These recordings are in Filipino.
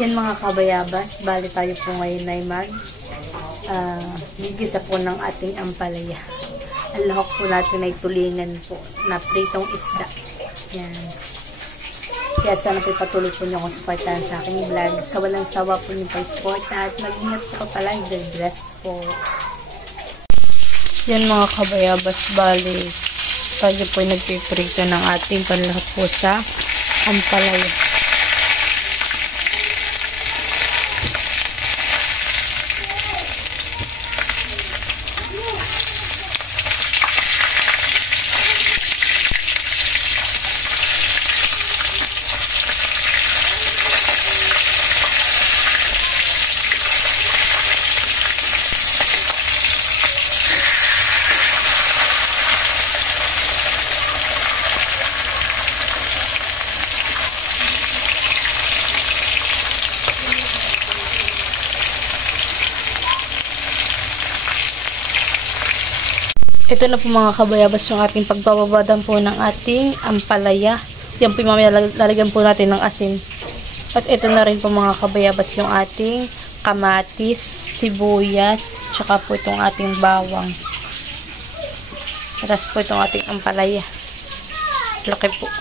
Yan mga kabayabas, bali tayo po ngayon ay gigisa po ng ating ampalaya. Ang lahok po natin ay tulingan po na pritong isda. Yan. Kaya sana po patuloy po niyo akong supportahan sa aking vlog. Sa walang sawa po niyo pag-support at mag-ingat po pala. God bless po. Yan mga kabayabas, bali tayo po nagpiprito ng ating panlahok po sa ampalaya. Ito na po mga kabayabas yung ating pagbababadan po ng ating ampalaya. Yan po yung mamaya lalagyan po natin ng asin. At ito na rin po mga kabayabas yung ating kamatis, sibuyas, tsaka po itong ating bawang. Tapos po itong ating ampalaya. Laki po.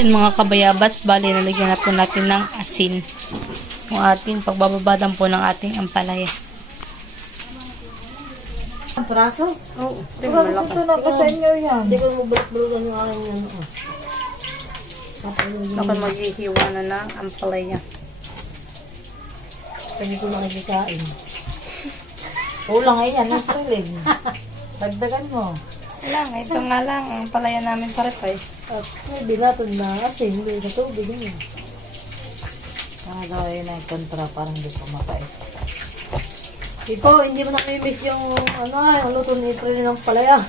Yan mga kabayabas, bali lalagyan na po natin ng asin. Yung ating pagbababadan po ng ating ampalaya. Ang praso? Oo. Ito na pa sa inyo yan. Hindi ko mo bulak-bulukan yung aking ano. Ako maghihiwa na ng ampalaya. Hindi ko nakikikain. Kulang ay yan, ang tulig. Dagdagan mo. Lang, ito nga lang. Ang ampalaya namin parepay. At hindi natin na kasi hindi sa tubig yun. Gawin na yung kontra, parang hindi ko mapait. Ito, hindi mo nakimiss yung yung luto ni Trini ng palaya.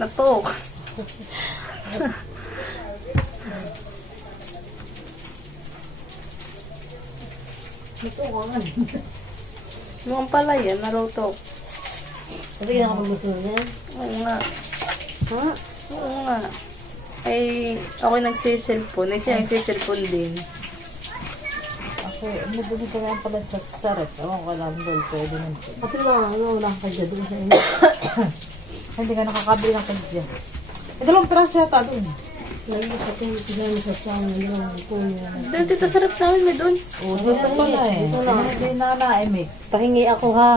Natok. Ito ko nga. Yung ampalaya, naluto. Sabi ka nakapagluto niya. Oo nga. Ha? Oo nga. Ay, ako nagsiselfon. Ay, siya nagsiselfon din. Ako, nabuli ko nga pala sa sarap. Ewan ko lang, dol, pwede nun. Pati lang, wala ka dyan doon sa inyo. Hindi ka nakakabili ng kadya. Dalawang piraso yata doon. Lagi sa tingin sila sa siyang dalawang puno. Dito, dito, sarap namin may doon. Oo, doon pa pala eh. Dito lang. Hindi na naimik. Pahingi ako ha.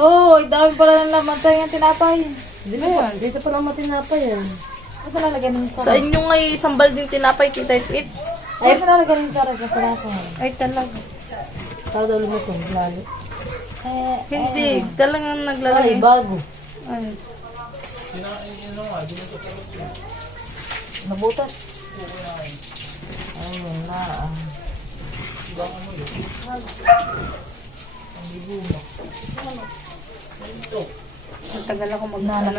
Oo, dami pala ng laman tayo yung tinapay. Dito pa lang matinapay yan. Ano nalalagyan ng Sa sarap? inyo ngay sambal din tinapay, tita it. Ay, nalalagyan ng sarap sa piraso. Ay, talaga. Para daw lumutong. Lalo. Hindi, talagang Ay, naglalagay. bago. Ay, Nabutas. Ayun na. ang tagal ako mag-ano.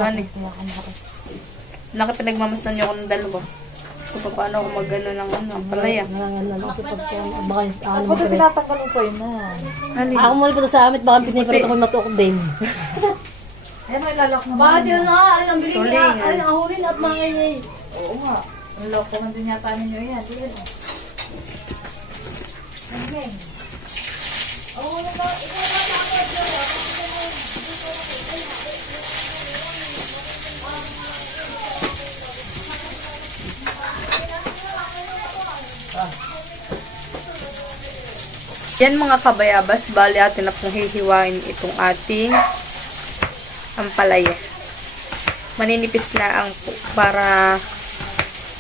Laki pinagmamasdan niyo ako ng dalawa. So, paano ako mag-ano ng ampalaya? Nangangalan ako pagka baka yung ano Ako ito tinatanggal mo pa yun na. Halin. Ako muna po sa amit, baka pinipilit ako matukod din. Ayan, may lalak naman. Bakit yun nga? Alin ang bilhin Tulingan. niya? Alin ang ahulin at mga Oo nga. Ang lok naman din yata ninyo yan. Tignan mo. Okay. Oo, ikaw na Yan mga kabayabas, bali atin na pong hihiwain itong ating ampalaya. Maninipis na ang para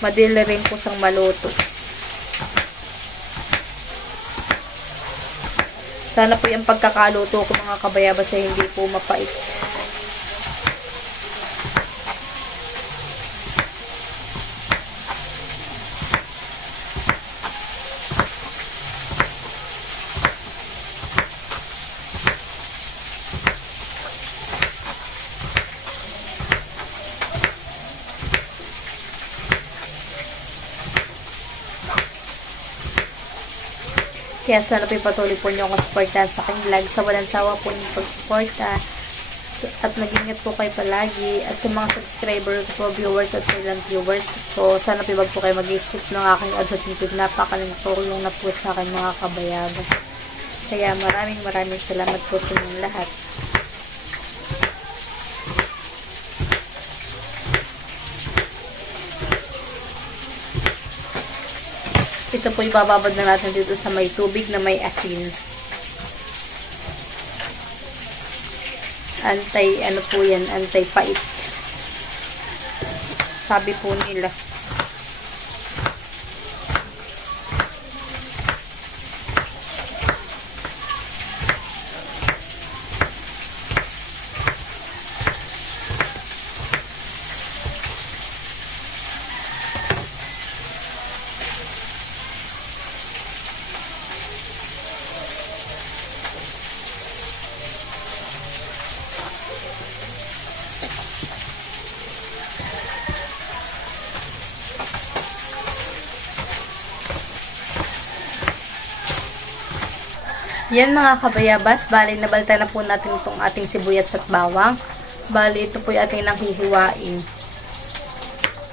madali rin po siyang maluto. Sana po yung pagkakaluto ko mga kabayabas ay hindi po mapait. Kaya sana po patuloy po niyo akong supporta sa aking vlog. Sa walang sawa po yung pag-suporta. at nag-ingat po kayo palagi. At sa mga subscriber ko po, viewers at silent viewers, so sana po wag po kayo mag-skip ng aking advertisement. Napakalaking na po sa akin mga kabayabas. Kaya maraming salamat po sa inyong lahat. Ito po ibababad na natin dito sa may tubig na may asin. Ano po yan, antay-pait. Sabi po nila. Yan mga kabayabas, bali nabalta na po natin itong ating sibuyas at bawang. Bali ito po yung ating nanghihiwain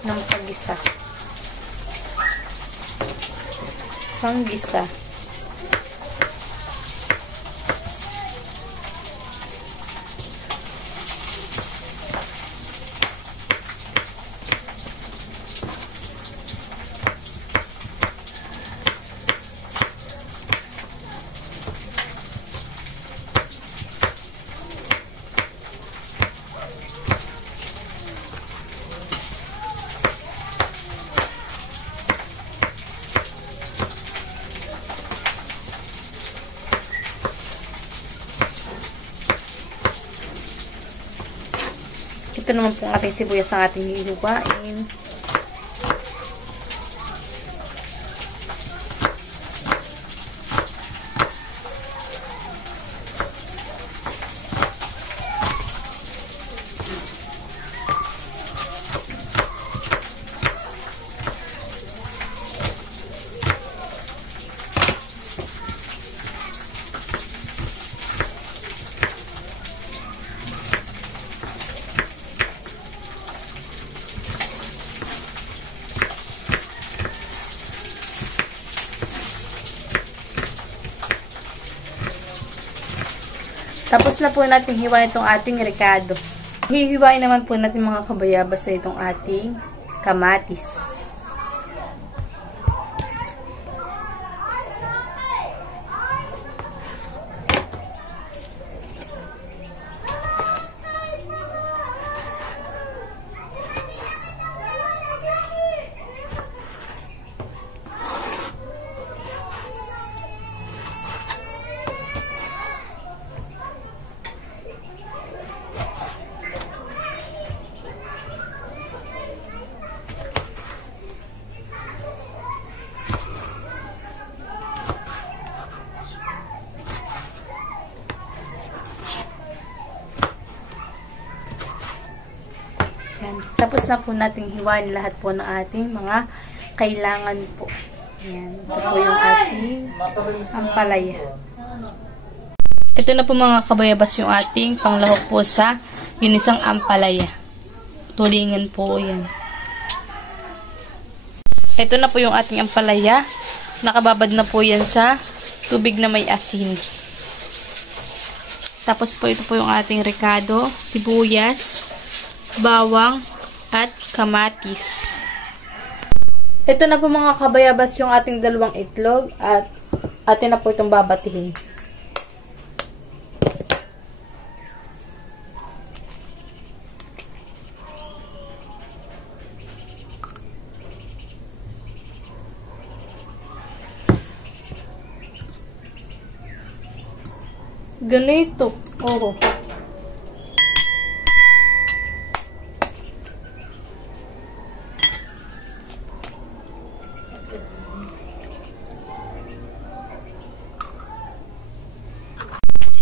ng paggisa. Panggisa. Ito naman po ang ating sibuyas ang ating hihiwain. Tapos na po natin hiwain itong ating rekado. Hihiwain naman po natin mga kabayabas sa itong ating kamatis. Yan. Tapos na po nating hiwain lahat po ng ating mga kailangan po. Yan. Ito po yung ating ampalaya. Ito na po mga kabayabas yung ating panglahok po sa ginisang ampalaya. Tulingan po yan. Ito na po yung ating ampalaya. Nakababad na po yan sa tubig na may asin. Tapos po ito po yung ating rekado, sibuyas, bawang, at kamatis. Ito na po mga kabayabas yung ating dalawang itlog at atin na po itong babatihin. Ganito. Oo.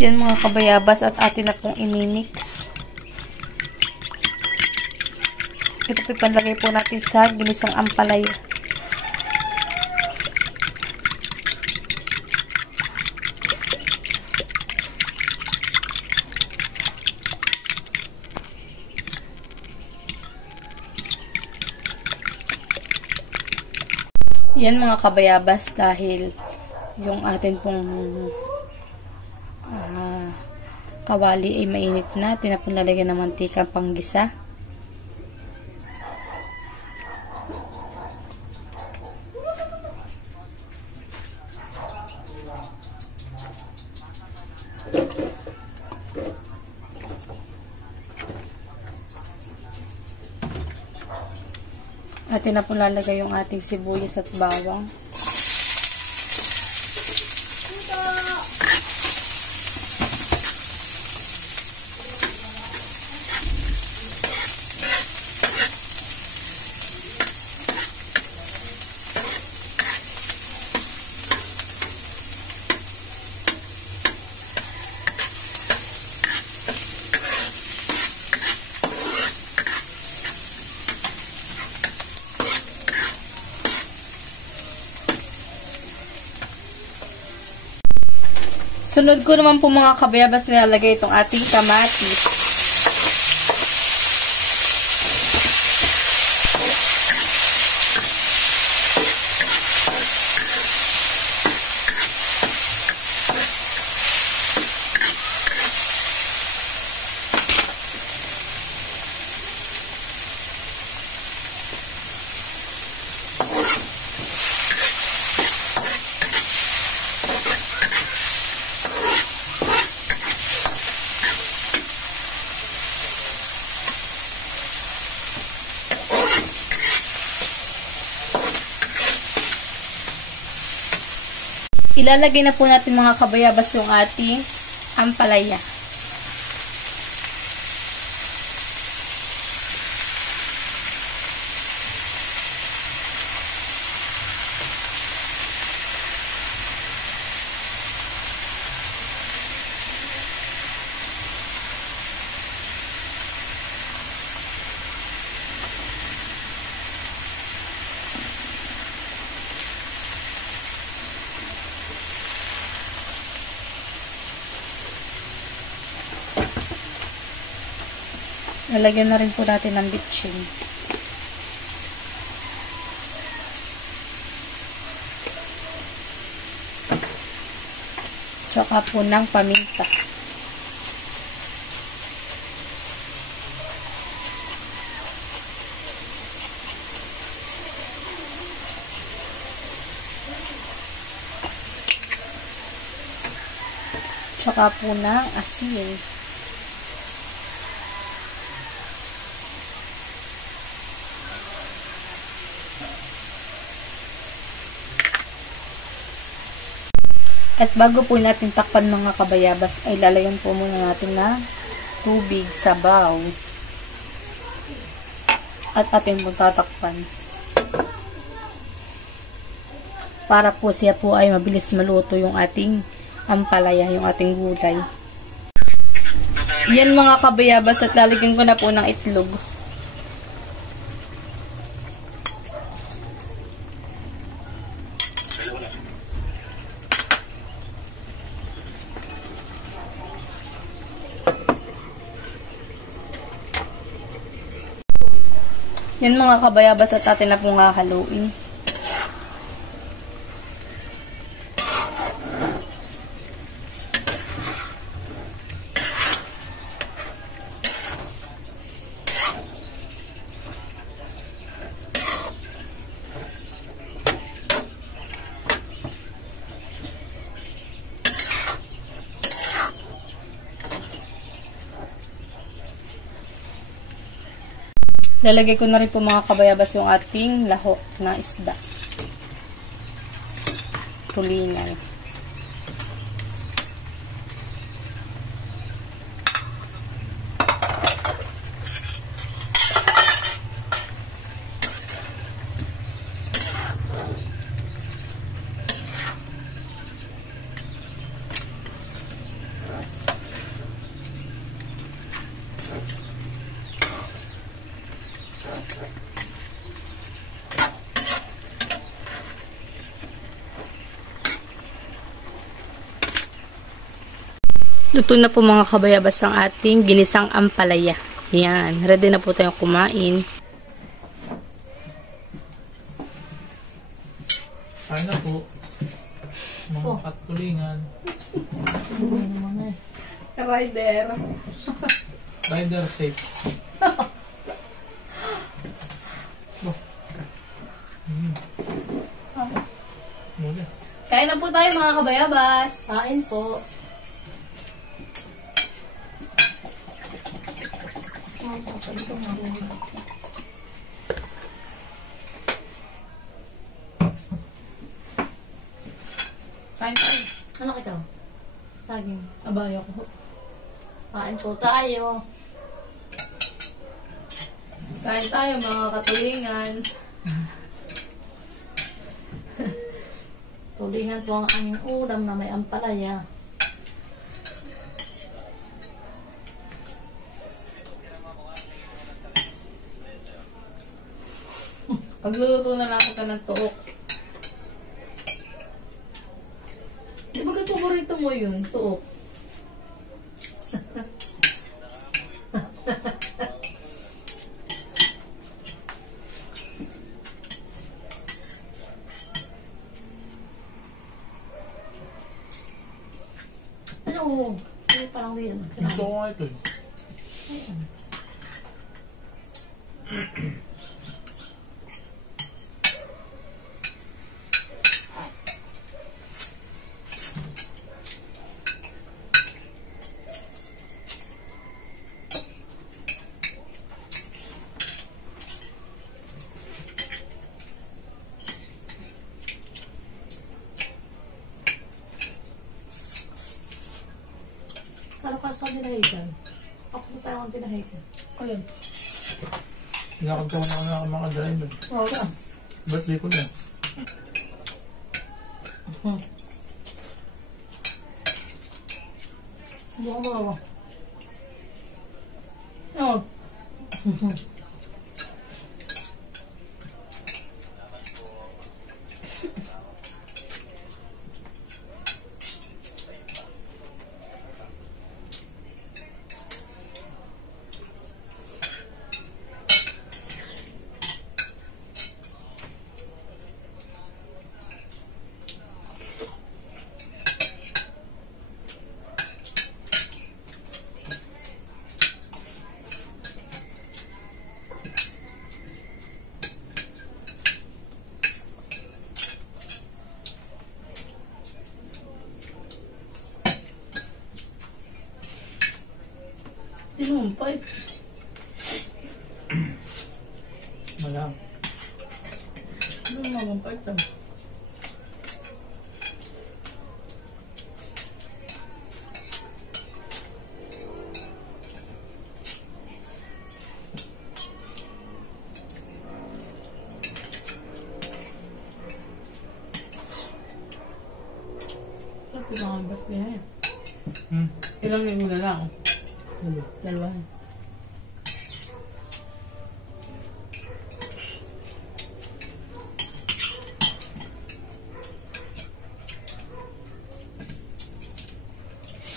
Yan mga kabayabas at atin na pong imimix. Ito po panlagay po natin sa ginisang ampalaya. Yan mga kabayabas, dahil yung atin pong kawali ay mainit na, tinapon lalagyan ng mantika panggisa. At na po lalagay yung ating sibuyas at bawang. Sunod ko naman po mga kabayabas, nilalagay itong ating kamatis. Ilalagay na po natin mga kabayabas yung ating ampalaya. Lalagyan na rin po natin ng bitchin. Tsaka po ng paminta. Tsaka po ng asin. At bago po natin takpan mga kabayabas, ay lalayan po muna natin na tubig sa baw. At atin po tatakpan. Para po siya po ay mabilis maluto yung ating ampalaya, yung ating gulay. Yan mga kabayabas, at lalagyan ko na po ng itlog. Yan mga kabayabas, at atin na pong hahaluin. Lalagay ko na rin po mga kabayabas yung ating lahok na isda. Tulingan. Luto na po mga kabayabas ang ating ginisang ampalaya. Yan, ready na po tayong kumain. Kain na po. Mga Oh. katkulingan. Ano naman eh. Rider. Rider safe. Muna. Kain na po tayo mga kabayabas. Kain po. Kain tayo. Ano kita? Saging. Abaya ko. Kain po tayo. Kain tayo mga katulingan. Tulingan po ang aming ulam na may ampalaya. Pagluluto na lang kita ng tuok. Di ba ka paborito mo yun, tuok? Ano? Sige parang din. Gusto ko nga ito eh. Kala ka sa dinahikan. Ako na tayo ang dinahikan. Ayun. Pinakad ko na mga driver. Oo ka. Birthday ko yan. Hindi ko marawa. Oh. Tinumpay. Wala. Ano mamumpay ito? Ano pinakambak niya eh? Ilang linggo na lang? Dalawa.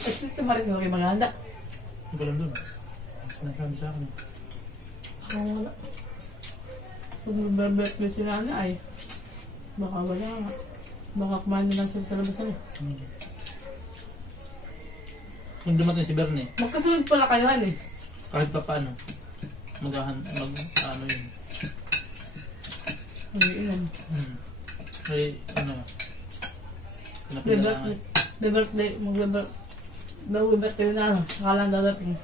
At ito marin mo kay maganda. Hindi ko lang doon. Sinasabi sa akin. Ako wala. Kung mag-birthday si nanay, baka wala nga. Baka kumain na lang sila sa labasan eh. Kung dumating si Bernie, Magkasunod pala kayo han eh. kahit pa paano, ano yun. Hindi inom. May, ano, Bebirthday. Bebirthday. Mag-birthday na lang. Saka lang dadating.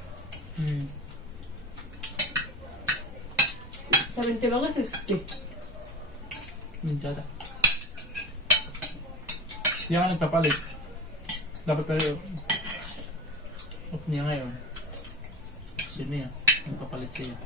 70 ba ka 60? Hindi tata. Hindi ako nagpapalit. Dapat tayo, niya ngayon. Kasi niya, nagpapalit siya.